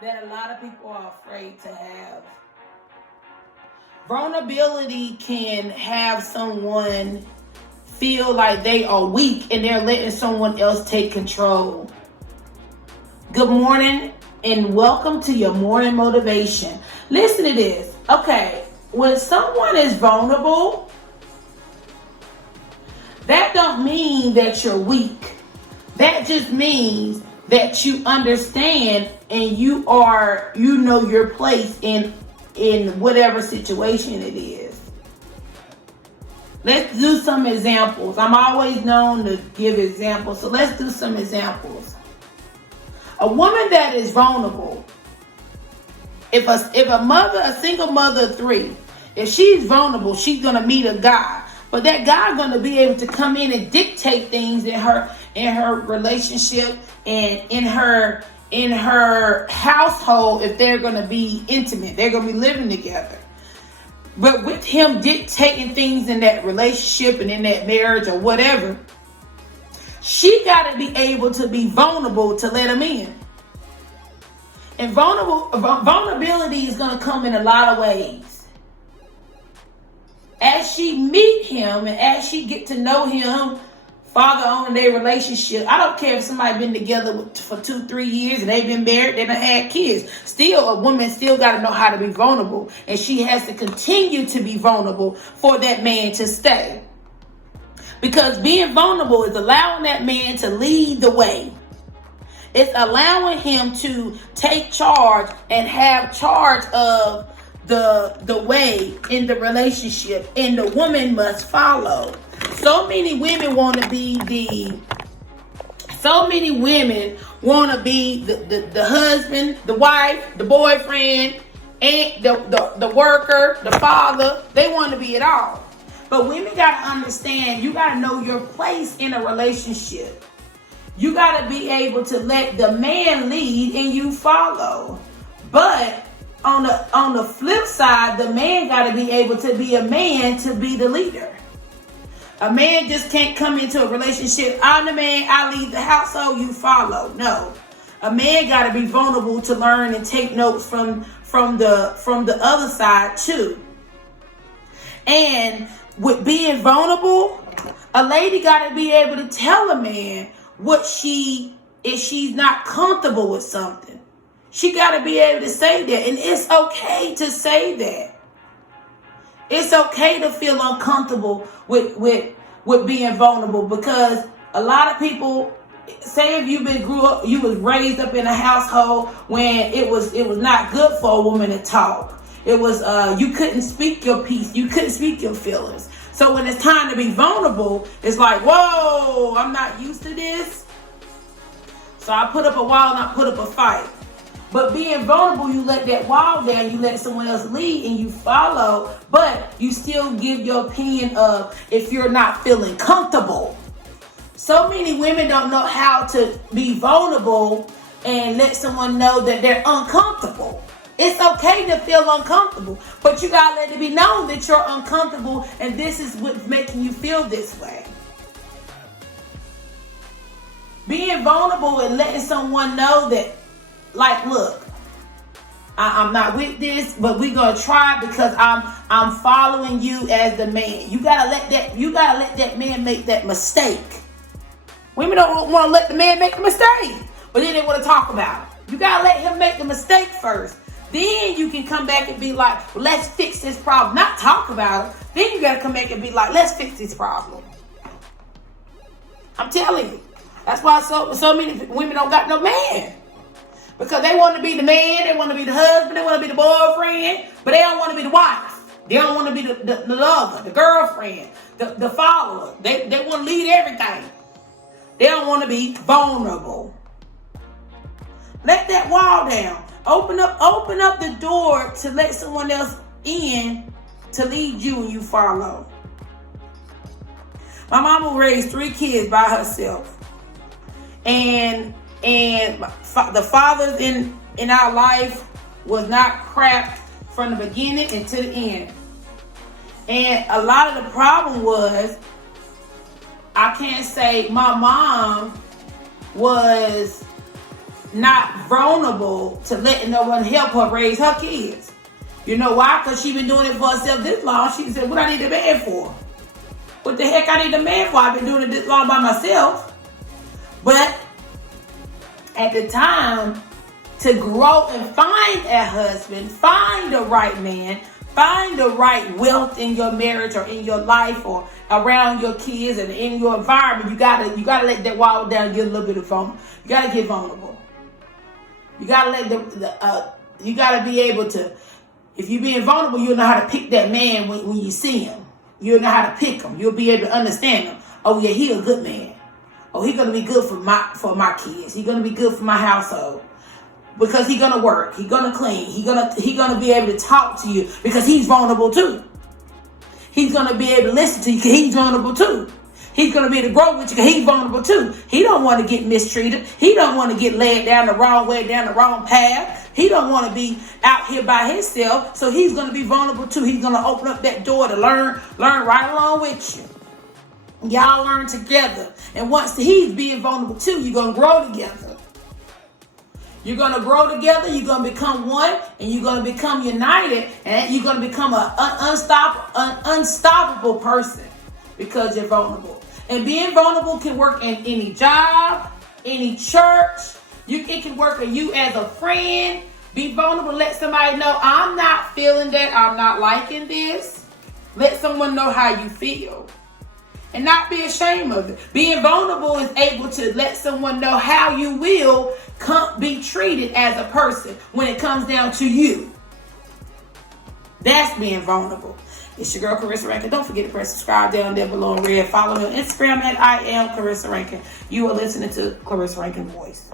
that a lot of people are afraid to have. Vulnerability can have someone feel like they are weak and they're letting someone else take control. Good morning and welcome to your morning motivation. Listen to this. Okay, when someone is vulnerable, that don't mean that you're weak. That just means that you understand and you know your place in whatever situation it is. Let's do some examples. I'm always known to give examples, so let's do some examples. A woman that is vulnerable, if a single mother of three, if she's vulnerable, she's gonna meet a guy. But that guy gonna be able to come in and dictate things in her relationship and in her household if they're gonna be intimate. They're gonna be living together. But with him dictating things in that relationship and in that marriage or whatever, she gotta be able to be vulnerable to let him in. And vulnerability is gonna come in a lot of ways. As she meet him and as she get to know him, father on their relationship, I don't care if somebody been together for 2-3 years and they've been married, they done had kids. Still, a woman still got to know how to be vulnerable, and she has to continue to be vulnerable for that man to stay. Because being vulnerable is allowing that man to lead the way. It's allowing him to take charge and have charge of the way in the relationship, and the woman must follow. So many women want to be the husband, the wife, the boyfriend, and the worker, the father. They want to be it all. But women got to understand, you got to know your place in a relationship. You got to be able to let the man lead and you follow. But on the flip side, the man got to be able to be a man to be the leader. A man just can't come into a relationship. I'm the man, I lead the household, you follow. No. A man got to be vulnerable to learn and take notes from the other side too. And with being vulnerable, a lady got to be able to tell a man if she's not comfortable with something. She got to be able to say that. And it's okay to say that. It's okay to feel uncomfortable with being vulnerable, because a lot of people, say if you was raised up in a household when it was not good for a woman to talk. It was you couldn't speak your piece. You couldn't speak your feelings. So when it's time to be vulnerable, it's like, whoa, I'm not used to this. So I put up a wall and I put up a fight. But being vulnerable, you let that wall down, you let someone else lead and you follow, but you still give your opinion of if you're not feeling comfortable. So many women don't know how to be vulnerable and let someone know that they're uncomfortable. It's okay to feel uncomfortable, but you gotta let it be known that you're uncomfortable and this is what's making you feel this way. Being vulnerable and letting someone know that, like, look, I'm not with this, but we're gonna try because I'm following you as the man. You gotta let that man make that mistake. Women don't want to let the man make the mistake, but then they want to talk about it. You gotta let him make the mistake first. Then you can come back and be like, well, let's fix this problem. Not talk about it. Then you gotta come back and be like, let's fix this problem. I'm telling you. That's why so many women don't got no man. Because they want to be the man, they want to be the husband, they want to be the boyfriend, but they don't want to be the wife. They don't want to be the lover, the girlfriend, the follower. They want to lead everything. They don't want to be vulnerable. Let that wall down. Open up the door to let someone else in to lead you and you follow. My mama raised 3 kids by herself. And the fathers in our life was not crap from the beginning and to the end. And a lot of the problem was, I can't say my mom was not vulnerable to letting no one help her raise her kids. You know why? Because she been doing it for herself this long. She said, what I need a man for? What the heck I need a man for? I've been doing it this long by myself. But at the time to grow and find a husband, find the right man, find the right wealth in your marriage or in your life or around your kids and in your environment, you gotta let that wall down and get a little bit of vulnerable. You gotta get vulnerable. You gotta let you gotta be able to, if you're being vulnerable, you'll know how to pick that man when you see him. You'll know how to pick him. You'll be able to understand him. Oh yeah, he a good man. Oh, he's gonna be good for my kids. He's gonna be good for my household. Because he's gonna work, he's gonna clean, he's gonna be able to talk to you because he's vulnerable too. He's gonna be able to listen to you because he's vulnerable too. He's gonna be able to grow with you because he's vulnerable too. He don't want to get mistreated. He don't want to get led down the wrong way, down the wrong path. He don't want to be out here by himself. So he's gonna be vulnerable too. He's gonna open up that door to learn right along with you. Y'all learn together. And once he's being vulnerable too, you're gonna grow together. You're going to grow together, you're going to become one, and you're going to become united, and you're going to become an unstoppable person because you're vulnerable. And being vulnerable can work in any job, any church. It can work in you as a friend. Be vulnerable, let somebody know, I'm not feeling that, I'm not liking this. Let someone know how you feel. And not be ashamed of it. Being vulnerable is able to let someone know how you will be treated as a person when it comes down to you. That's being vulnerable. It's your girl, Clarissa Rankin. Don't forget to press subscribe down there below in red. Follow me on Instagram at I am Clarissa Rankin. You are listening to Clarissa Rankin Voice.